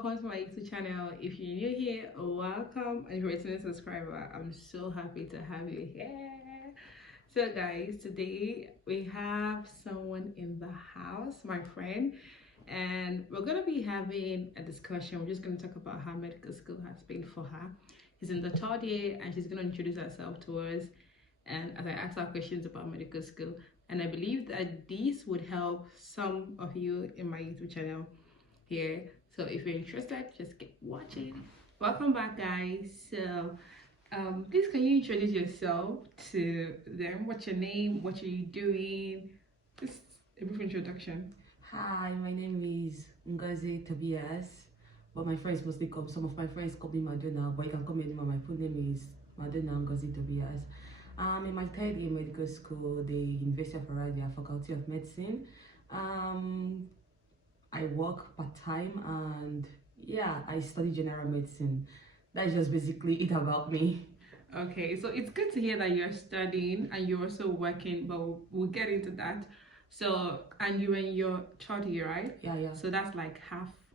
welcome to my YouTube channel. If you're new here, welcome, and if you're a returning subscriber, I'm so happy to have you here. So guys, today we have someone in the house, my friend, and we're going to be having a discussion. We're just going to talk about how medical school has been for her. She's in the third year and she's going to introduce herself to us, and as I ask her questions about medical school, and I believe that this would help some of you in my YouTube channel here. So if you're interested, just keep watching. Welcome back, guys. So please can you introduce yourself to them? What's your name? What are you doing? Just a brief introduction. Hi, my name is Ngozi Tobias, but my friends mostly call, some of my friends call me Madonna, but you can call me anymore. My full name is Madonna Ngozi Tobias. I'm in my third year medical school, the University of Romania, Faculty of Medicine. I work part-time and yeah, I study general medicine. That's just basically it about me. Okay, so it's good to hear that you're studying and you're also working, but we'll get into that. So, and you're in your third year, right? Yeah. So that's like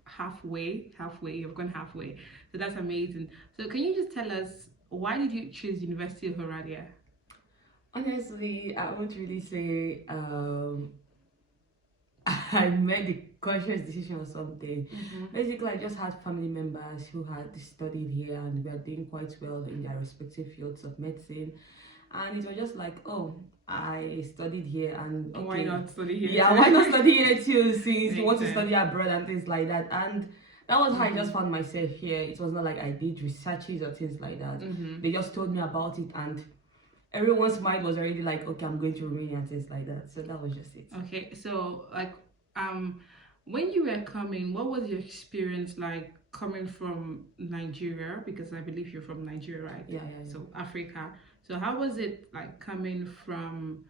halfway. You've gone halfway. So that's amazing. So can you just tell us, why did you choose University of Romania? Honestly, I won't really say I made the conscious decision or something. Basically, I just had family members who had studied here and were doing quite well in their respective fields of medicine. And it was just like, oh, I studied here and okay, why not study here? Yeah, why not study here too, since you want to sense. study abroad and things like that. And that was how I just found myself here. It was not like I did researches or things like that. They just told me about it and everyone's mind was already like, okay, I'm going to Romania and things like that. So that was just it. Okay, so like when you were coming, what was your experience like coming from Nigeria? Because I believe you're from Nigeria, right? Yeah. So Africa. So how was it like coming from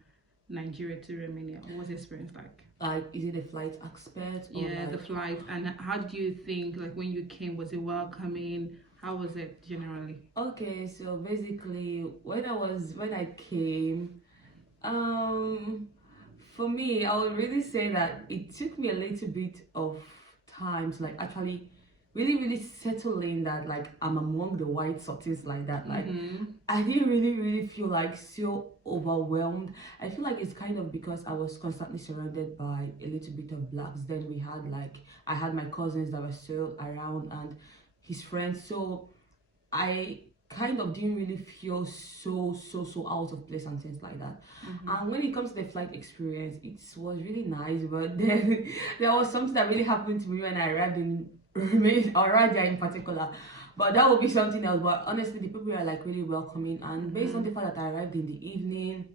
Nigeria to Romania? What was the experience like? Like, is it a flight expert? Or Yeah, like... the flight. And how do you think, like, when you came, was it welcoming? How was it generally? Okay, so basically when I came, for me, I would really say that it took me a little bit of time to like actually really settle in that like I'm among the whites or things like that. Like I didn't really feel like so overwhelmed. I feel like it's kind of because I was constantly surrounded by a little bit of blacks. Then we had like I had my cousins that were still around and his friends, so I kind of didn't really feel so out of place and things like that. And when it comes to the flight experience, it was really nice, but then there was something that really happened to me when I arrived in Romania, or Radia in particular, but that would be something else. But honestly, the people are like really welcoming, and based on the fact that I arrived in the evening,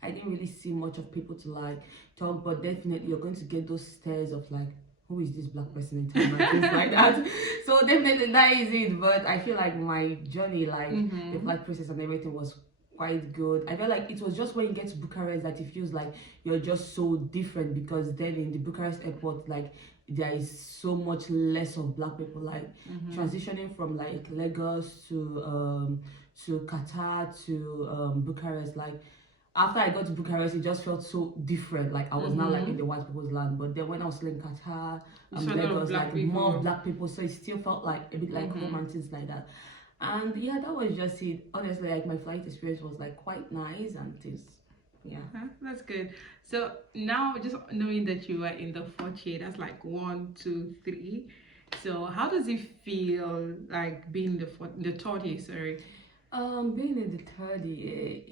I didn't really see much of people to like talk, but definitely you're going to get those stares of like, who is this black person in town and things like that. So definitely that is it. But I feel like my journey, like the flight process and everything was quite good. I felt like it was just when you get to Bucharest that it feels like you're just so different, because then in the Bucharest airport, like there is so much less of black people, like transitioning from like Lagos to Qatar to Bucharest, like after I got to Bucharest, it just felt so different. Like I was now like in the white people's land. But then when I was in Qatar, Lagos, like more black people, so it still felt like a bit like home and things like that. And yeah, that was just it. Honestly, like my flight experience was like quite nice and things. Yeah. That's good. So now, just knowing that you were in the fourth year, that's like 1, 2, 3. So how does it feel like being the third year? Sorry. Being in the third year,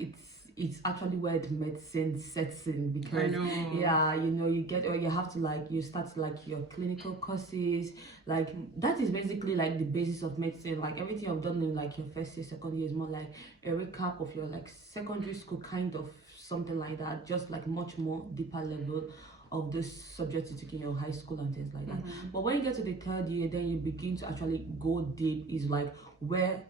it's actually where the medicine sets in, because yeah, you know, you get, or you have to like, you start like your clinical courses, like that is basically like the basis of medicine. Like everything I've done in like your first year, second year is more like a recap of your like secondary school, kind of something like that, just like much more deeper level of this subject you took in your high school and things like that. But when you get to the third year, then you begin to actually go deep, is like where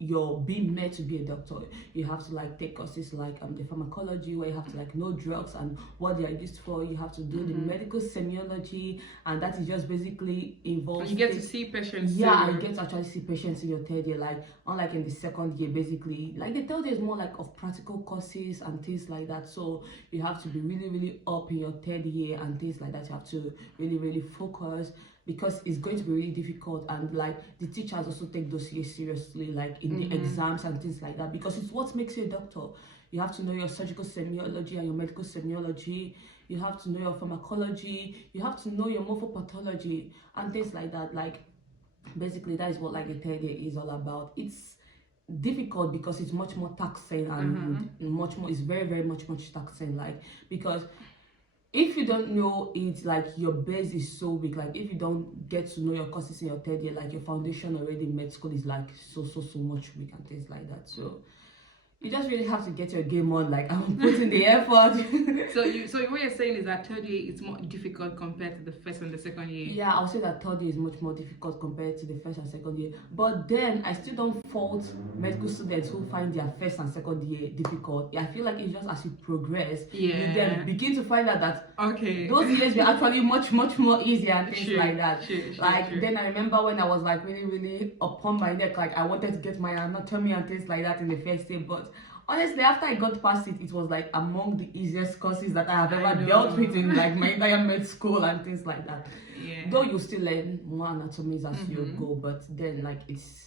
you're being made to be a doctor. You have to like take courses like the pharmacology, where you have to like know drugs and what they are used for. You have to do the medical semiology, and that is just basically involves, and you get to see patients. Yeah, you get to actually see patients in your third year, like unlike in the second year. Basically, like the third year is more like of practical courses and things like that, so you have to be really up in your third year and things like that. You have to really focus. because it's going to be really difficult, and like the teachers also take those years seriously, like in the exams and things like that, because it's what makes you a doctor. You have to know your surgical semiology and your medical semiology. You have to know your pharmacology. You have to know your morphopathology and things like that. Like basically, that is what like the third year is all about. It's difficult because it's much more taxing and much more. It's very very much taxing. Like because if you don't know it, like your base is so weak. Like if you don't get to know your courses in your third year, like your foundation already in med school is like so much weak and things like that. So you just really have to get your game on. Like I'm putting the effort. So what you're saying is that third year is more difficult compared to the first and the second year. Yeah, I'll say that third year is much more difficult compared to the first and second year. But then I still don't fault medical students who find their first and second year difficult. I feel like it's just as you progress, you then begin to find out that those years were actually much more easier and things like that. Then I remember when I was like really upon my neck, like I wanted to get my anatomy and things like that in the first year, but honestly, after I got past it, it was like among the easiest courses that I have ever dealt with in like my entire med school and things like that. Though you still learn more anatomies as you go, but then like it's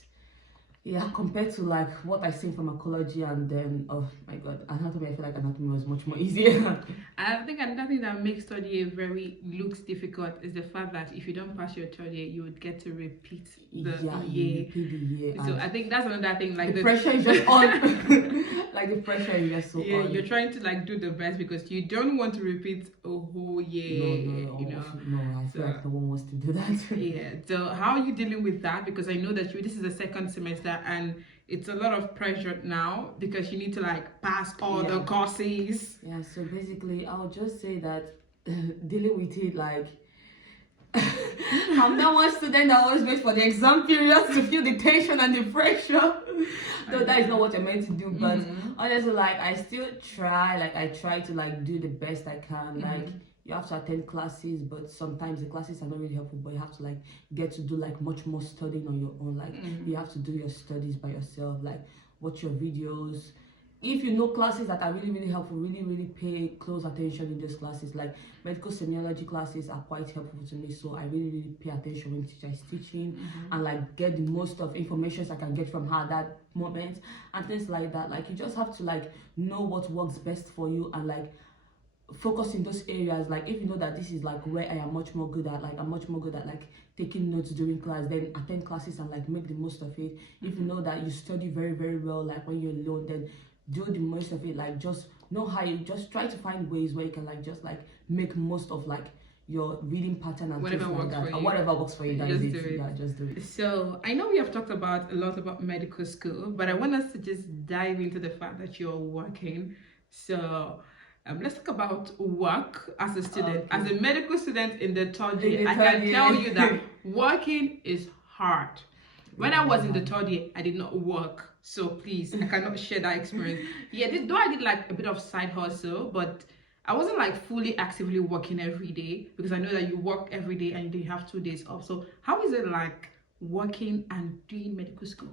compared to like what I see in pharmacology, and then oh my god, anatomy, I feel like anatomy was much more easier. I think another thing that makes third year very looks difficult is the fact that if you don't pass your third year, you would get to repeat the year. So I think that's another thing. Like the pressure is just on. Like the pressure is just so on. You're trying to like do the best because you don't want to repeat a whole year. No, I feel like no one wants to do that. So how are you dealing with that? Because I know that this is the second semester and it's a lot of pressure now because you need to like pass all the courses. So basically I'll just say that dealing with it, like I'm not one student that always waits for the exam period to feel the tension and the pressure. Though that is not what I'm meant to do, but honestly, like I still try. Like I try to like do the best I can. Like you have to attend classes, but sometimes the classes are not really helpful. But you have to like get to do like much more studying on your own. Like you have to do your studies by yourself. Like watch your videos. If you know classes that are really helpful, really pay close attention in those classes. Like medical semiology classes are quite helpful to me, so I really pay attention when the teacher is teaching and like get the most of information I can get from her at that moment and things like that. Like you just have to like know what works best for you and like focus in those areas. Like if you know that this is like where I am much more good at, like I'm much more good at like taking notes during class, then attend classes and like make the most of it. If you know that you study very well, like when you're alone, then do the most of it. Like just know how you just try to find ways where you can like just like make most of like your reading pattern and whatever works like for you. Whatever works for you, that just is do it. it. Just do it. So I know we have talked about a lot about medical school, but I want us to just dive into the fact that you're working. So let's talk about work as a student, as a medical student in the third year. I can tell you that working is hard. When I was in the third year, I did not work. So please, I cannot share that experience. Though I did like a bit of side hustle, but I wasn't like fully actively working every day because I know that you work every day and you have 2 days off. So how is it like working and doing medical school?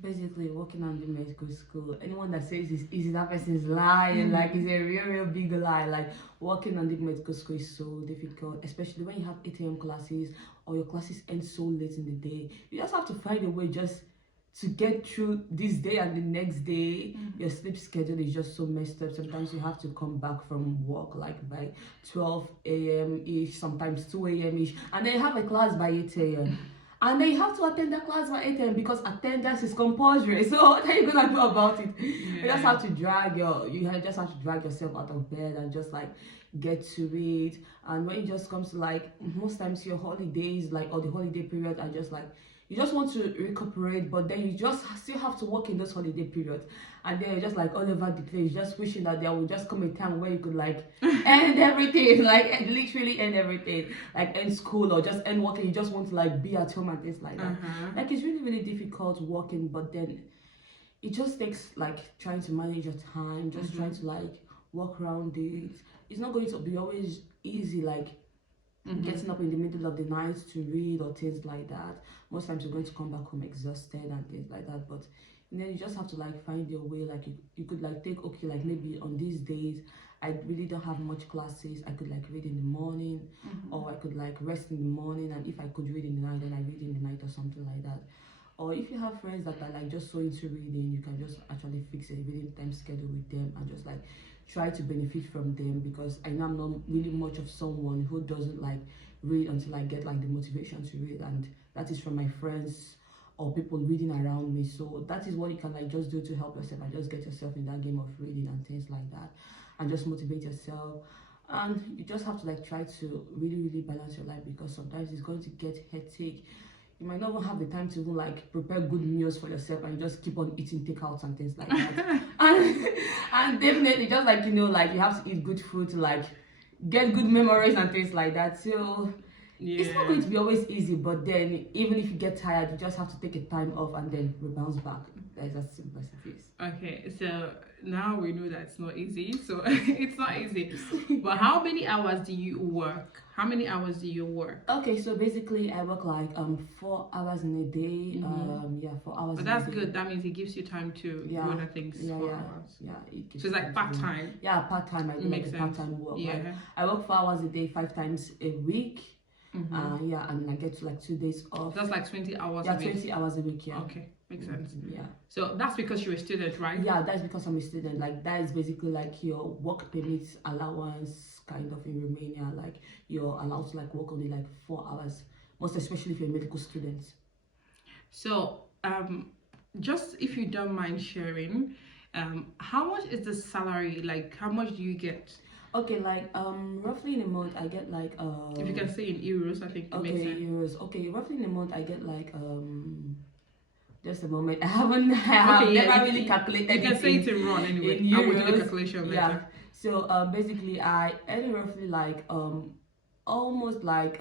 Basically, working and doing medical school, anyone that says it's easy, that person is lying. Like it's a real big lie. Like working and doing medical school is so difficult, especially when you have 8 a.m. classes or your classes end so late in the day. You just have to find a way just to get through this day and the next day. Your sleep schedule is just so messed up. Sometimes you have to come back from work like by 12 a.m. ish, sometimes 2 a.m. ish, and then you have a class by 8 a.m. And then you have to attend the class by 8 a.m. because attendance is compulsory. So what are you gonna do about it? You just have to drag yourself out of bed and just like get to it. And when it just comes to like most times your holidays, like or the holiday period, are just like you just want to recuperate, but then you just still have to work in those holiday periods, and then you're just like all over the place, just wishing that there would just come a time where you could like end everything, like literally end everything, like end school or just end working. You just want to like be at home and things like that. Like it's really difficult working, but then it just takes like trying to manage your time, just trying to like work around it. It's not going to be always easy, like getting up in the middle of the night to read or things like that. Most times you're going to come back home exhausted and things like that, but then you just have to like find your way. Like you could like take, okay, like maybe on these days I really don't have much classes, I could like read in the morning, or I could like rest in the morning, and if I could read in the night, then I read in the night or something like that. Or if you have friends that are like just so into reading, you can just actually fix a reading time schedule with them and just like try to benefit from them, because I know I'm not really much of someone who doesn't like read until I get like the motivation to read, and that is from my friends or people reading around me. So that is what you can like just do to help yourself and just get yourself in that game of reading and things like that, and just motivate yourself. And you just have to like try to really balance your life, because sometimes it's going to get hectic. You might not even have the time to even like prepare good meals for yourself, and you just keep on eating takeouts and things like that. and definitely just like, you know, like you have to eat good food to like get good memories and things like that. So it's not going to be always easy, but then even if you get tired, you just have to take a time off and then bounce back. That's as simple as it is. Okay, so now we know that it's not easy. So it's not easy. But how many hours do you work? How many hours do you work? Okay, so basically I work like 4 hours in a day. 4 hours. But that's good. That means it gives you time to do other things. 4 hours. Yeah, so it's like part time. Yeah, part time. I do like part time work. Yeah. Like, I work 4 hours a day, 5 times a week. And I get to like 2 days off. That's like 20 hours a week. 20 hours a week, yeah. Okay, makes sense. Yeah. So that's because you're a student, right? Yeah, that's because I'm a student. Like that is basically like your work permit allowance kind of in Romania. Like you're allowed to like work only like 4 hours, most especially if you're a medical student. So just if you don't mind sharing, how much is the salary? Like how much do you get? Okay, like roughly in a month I get like if you can say in euros, I think it makes sense. Euros. Okay, roughly in a month I get like just a moment. I have never really calculated. You can say it in RON anyway. In euros. I will do the calculation later. Yeah. So basically I earn roughly like almost like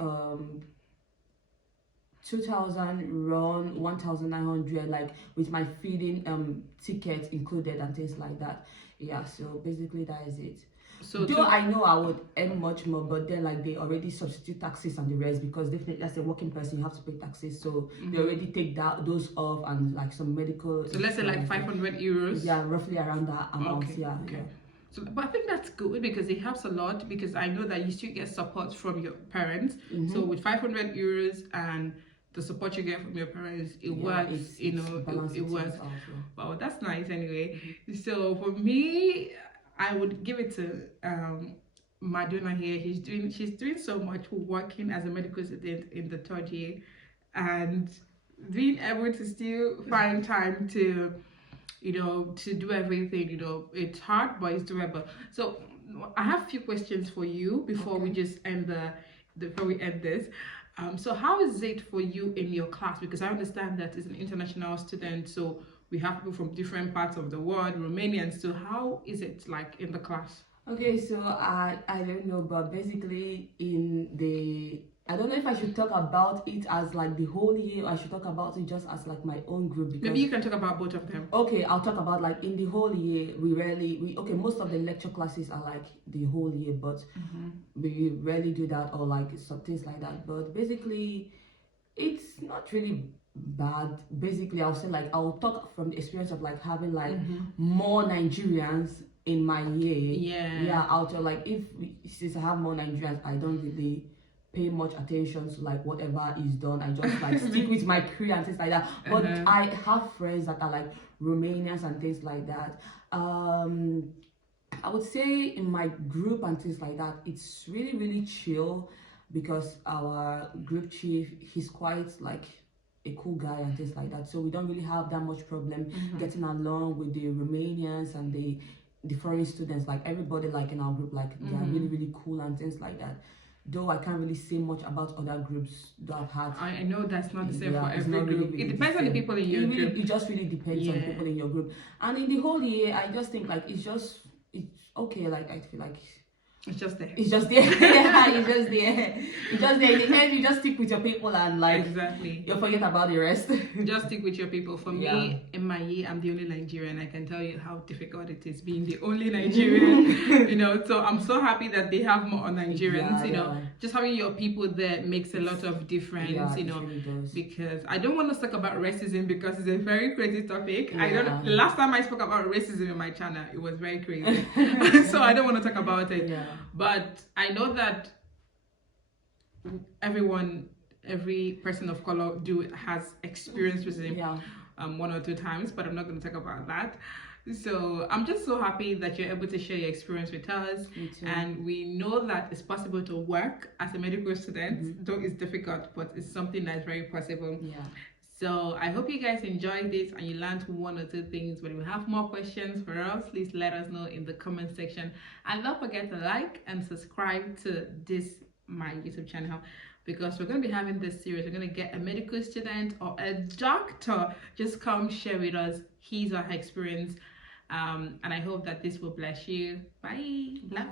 2,000 RON, 1,900, like with my feeding ticket included and things like that. Yeah, so basically that is it. So though I know I would earn much more, but then like they already substitute taxes and the rest, because definitely as a working person you have to pay taxes, so they already take those off, and like some medical. So let's say like 500 euros. Yeah, roughly around that amount. Okay. Yeah. So, but I think that's good because it helps a lot, because I know that you still get support from your parents. So with 500 euros and the support you get from your parents, it works. It works. Wow, that's nice anyway. So for me, I would give it to Madonna here. She's doing so much working as a medical student in the 3rd year, and being able to still find time to, to do everything. It's hard, but it's doable. So I have a few questions for you before we just end before we end this. So how is it for you in your class? Because I understand that it's an international student, so we have people from different parts of the world, Romanians. So how is it like in the class? Okay, so I don't know, but basically I don't know if I should talk about it as like the whole year, or I should talk about it just as like my own group. Because maybe you can talk about both of them. Okay, I'll talk about like in the whole year, most of the lecture classes are like the whole year, but we rarely do that, or like some things like that. But basically, it's not really bad. Basically, I'll say like I'll talk from the experience of like having like more Nigerians in my year. Yeah, I'll tell like since I have more Nigerians, I don't really pay much attention to like whatever is done. I just like stick with my career and things like that. But I have friends that are like Romanians and things like that. I would say in my group and things like that, it's really chill, because our group chief, he's quite like a cool guy and things like that, so we don't really have that much problem getting along with the Romanians and the foreign students. Like everybody like in our group, like they are really cool and things like that. Though I can't really say much about other groups that I've had. I know that's not the same for every group. It depends on the people in your group. It just really depends on the people in your group. And in the whole year, I just think like it's okay. Like I feel like It's just there. It's just there. Yeah, it's just there. It's just there. In the end, you just stick with your people and like Exactly. you forget about the rest. Just stick with your people. For Yeah. me, in my year, I'm the only Nigerian. I can tell you how difficult it is being the only Nigerian. You know, so I'm so happy that they have more Nigerians. Yeah, you know, yeah. just having your people there makes a lot of difference. Yeah, you it know, really does. because I don't want to talk about racism because it's a very crazy topic. I Yeah. don't. Last time I spoke about racism in my channel, it was very crazy. So I don't want to talk about it. Yeah. But I know that every person of color has experienced racism. Yeah. One or two times, but I'm not going to talk about that. So I'm just so happy that you're able to share your experience with us. Me too. And we know that it's possible to work as a medical student, though it's difficult, but it's something that's very possible. Yeah. So I hope you guys enjoyed this and you learned one or two things. But if you have more questions for us, please let us know in the comment section. And don't forget to like and subscribe to my YouTube channel, because we're going to be having this series. We're going to get a medical student or a doctor just come share with us his or her experience. And I hope that this will bless you. Bye. Bye.